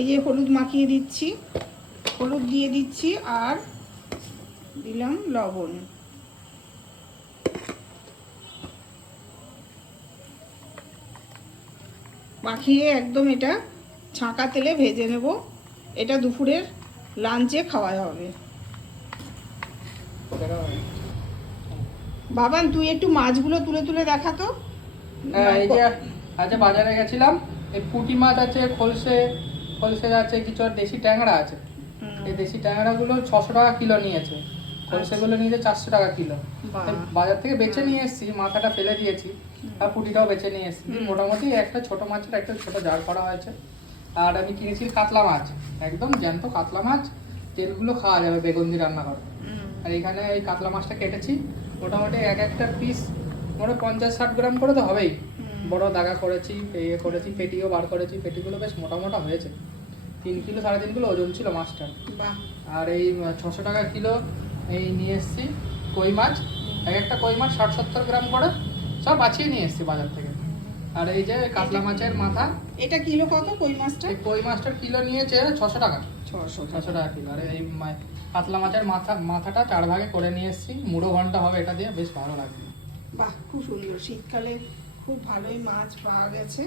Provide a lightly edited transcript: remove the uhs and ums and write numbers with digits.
এই যে হলুদ মাখিয়ে দিচ্ছি, হলুদ দিয়ে দিচ্ছি আর দিলাম লবণ। মাখিয়ে একদম এটা ছাঁকা তেলে ভেজে নেব। এটা দুপুরের লাঞ্চে খাওয়া হবে। বাবান তুই একটু মাছগুলো তুলে তুলে দেখা তো। এই যে আজ বাজারে গেছিলাম, এই পুঁটি মাছ আছে, খলসে আছে, কিছু দেশি ট্যাংরা আছে। এই দেশি ট্যাংরাগুলো 600 টাকা কিলো নিয়েছে, খলসেগুলো নিয়েছে 400 টাকা কিলো। বাজার থেকে বেছে নিয়ে এসেছি, মাথাটা ফেলে দিয়েছি আর পুঁটিটাও বেছে নিয়ে এসেছি। মোটামুটি একটা ছোট মাছের একটা ছোট জার করা হয়েছে। আর আমি কিনেছি কাতলা মাছ, একদম জ্যান্ত কাতলা মাছ, তেলগুলো খাওয়া যাবে বেগুন দিয়ে রান্না করে। আর এখানে এই কাতলা মাছটা কেটেছি, মোটামুটি এক একটা পিস মোটে 50-60 গ্রাম করে তো হবেই। বড় দাগা করেছি, পেটিও বার করেছি, পেটিগুলো বেশ মোটা মোটা হয়েছে। 3 কিলো 3.5 কিলো ওজন ছিল মাছটার। আর এই 600 টাকা কিলো এই নিয়ে এসেছি কই মাছ, এক একটা কই মাছ 60-70 গ্রাম করে, সব বাছিয়ে নিয়ে এসেছি বাজার থেকে। আর এই যে কাতলা মাছের মাথা, এটা কিলো কত কই মাছটা? এই কই মাছটার কিলো নিয়েছে 600 টাকা। 600 টাকা কিলো। আর এই কাতলা মাছের মাথাটা 4 ভাগে করে নিয়ে এসেছি, মুড়ো ঘন্টা হবে এটা দিয়ে, বেশ ভালো লাগবে। বাহ, খুব সুন্দর, শীতকালে খুব ভালোই মাছ পাওয়া গেছে।